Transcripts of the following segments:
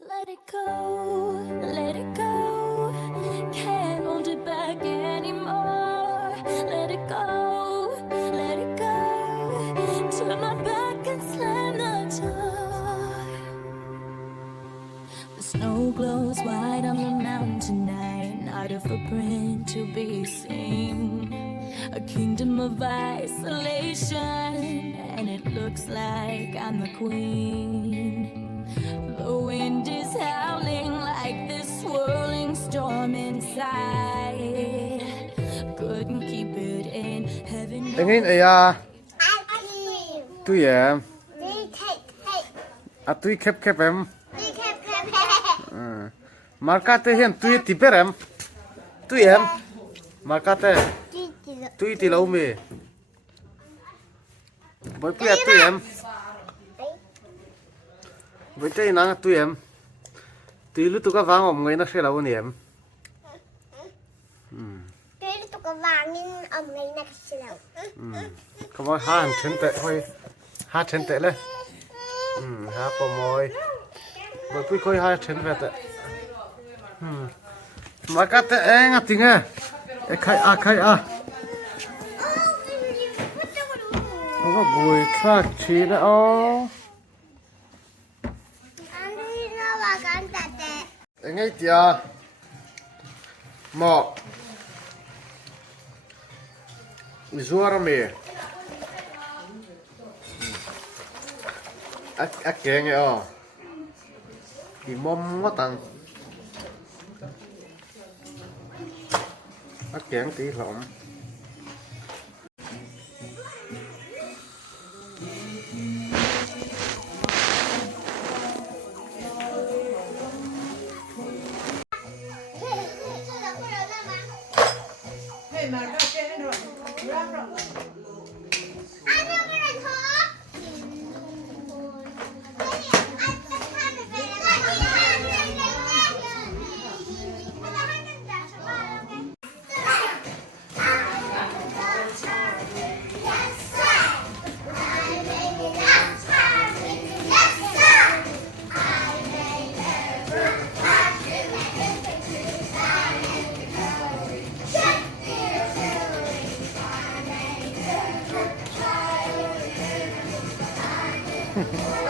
Let it go, let it go. Can't hold it back anymore. Let it go, let it go. Turn my back and slam the door. The snow glows white on the mountain tonight. Not a footprint to be seen. A kingdom of isolation, and it looks like I'm the queen. The wind is howling like this swirling storm inside. Couldn't keep it in. Heaven Engin aya tui em a tui khép khép em markate hian tui ti per em tui em markate tui ti lo mi boy pia tui em boy tei nang tui em tui lu tu ka wang om ngai na se lo ni em cái vàng nhưng ông này là cái gì đâu không có ha chân tệ thôi ha chân tệ lên ha po môi boy pui khoi ha chân về tệ markate enga tinga khai a không có bùi khác chi nữa ô anh đi nó vào cái tạt tệ ngay tia mọ zuara me a keng e ki mom ngó tang a keng tí lỏng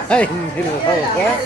hay nhìn lâu quá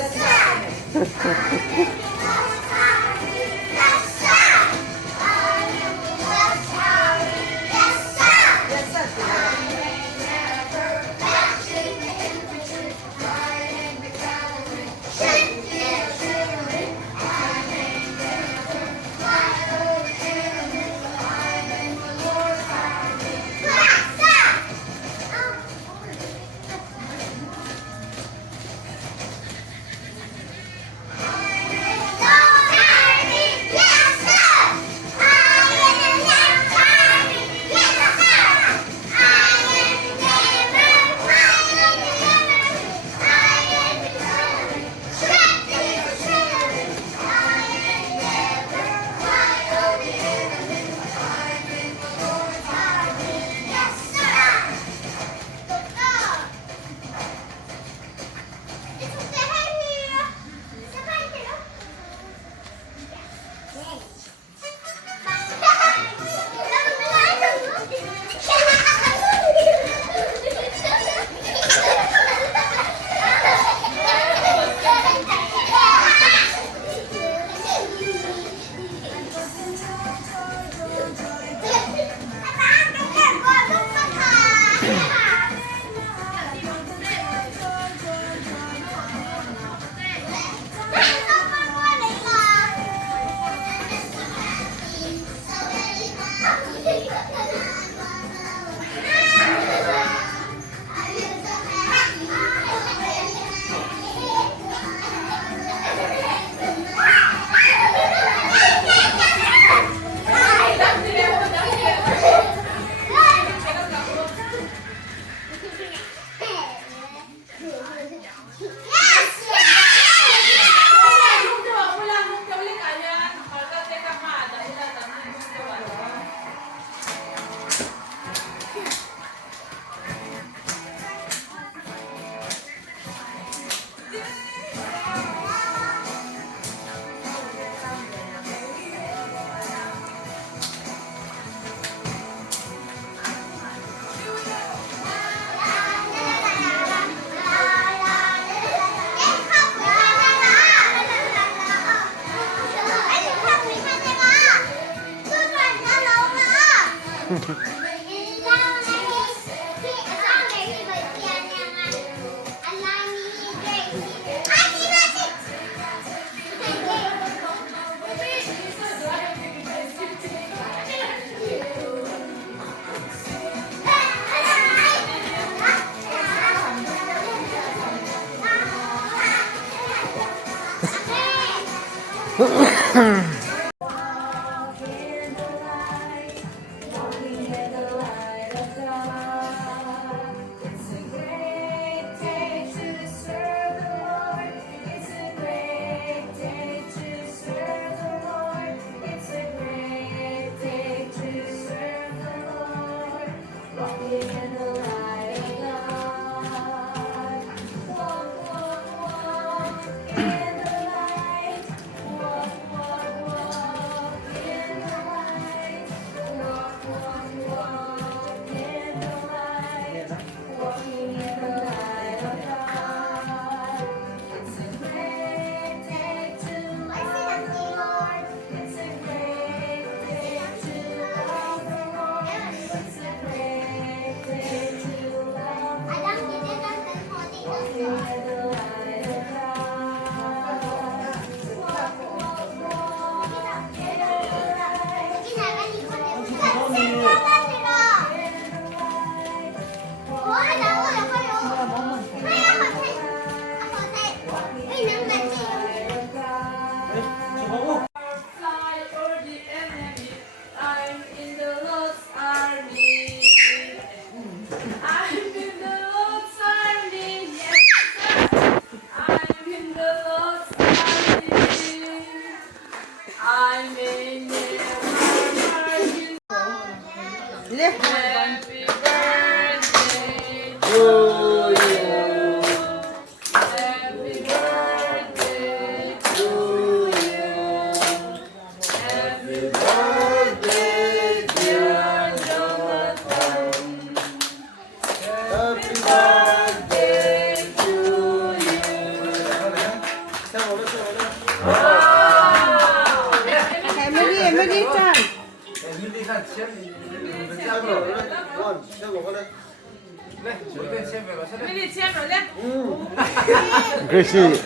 그렇지.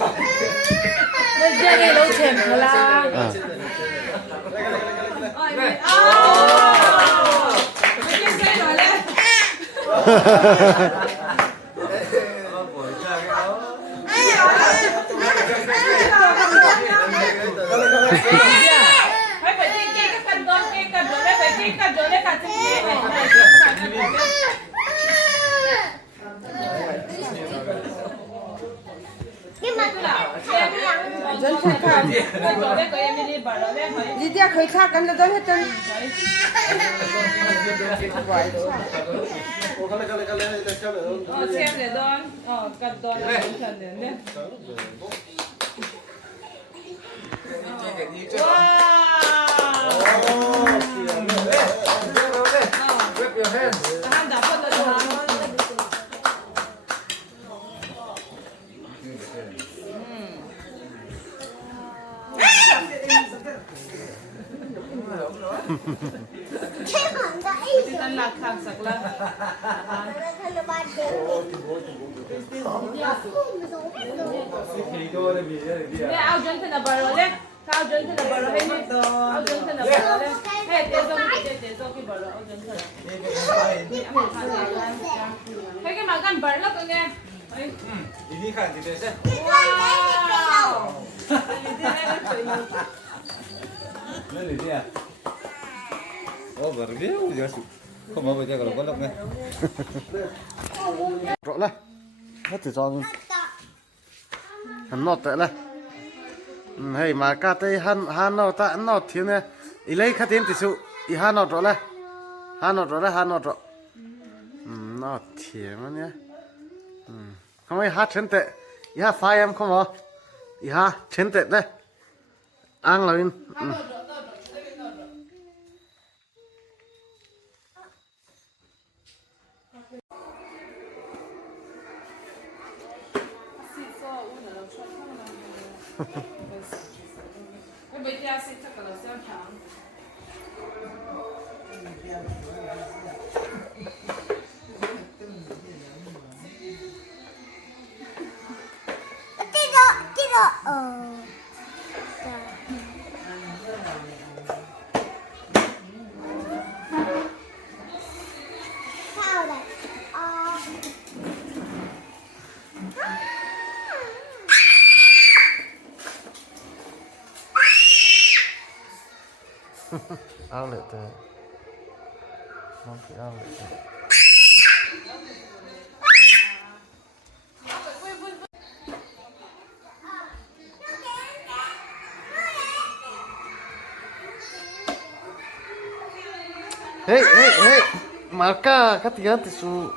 저기 너무 재밌라. Đi ra khởi thácกันแล้วhết trơn. Xem để đón, cắt đón là cũng cần đến đấy. Tân lạc khang sặc lần. Nè áo chân thì là bờ rồi đấy. Áo chân thì là bờ rồi hay nè. Áo chân thì là bờ rồi đấy. Hey, để cho cái bờ rồi áo chân thì. Thấy cái mà gần bờ lắm cơ nghe. Đi khăn thì sẽ. Wow. Lên đi à? Ô, bờ biết giờ không bao giờ có lúc này. Rõ này. Hết thì cho hắn nọt tệ này. Hay mà cả tay han nọt ta nọt thiếu nè. Ý lấy khát tiền thì sự. Ý han nọt rõ này. Han nọt rõ này, han nọt rõ. Nọt thiếu mà nhé. Không ai hát chân tệ. Ý hát phai em không hả? Ý hát chân tệ đây. Ăn là in. Bây giờ sẽ chắc là sẽ thắng. ao lệ tờ nó phải ao lệ tờ hey marca katigan tisu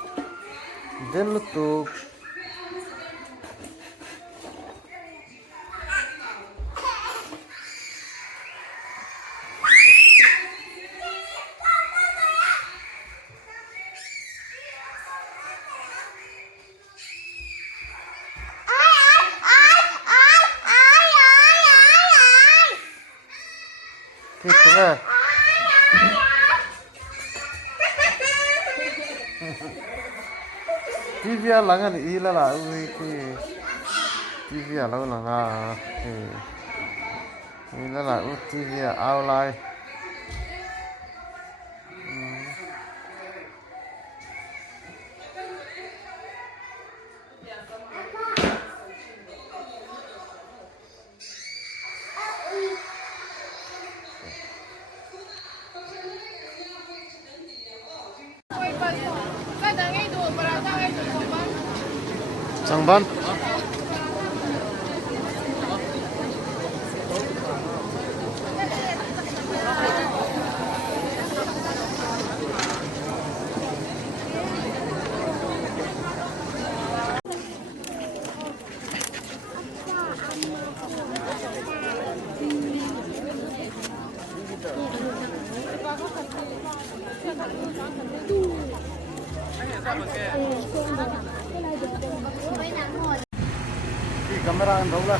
den lutuk kita TV langan ila la ui ki TV la langa ila la u TV ao lai Sangban di kamera ang daw la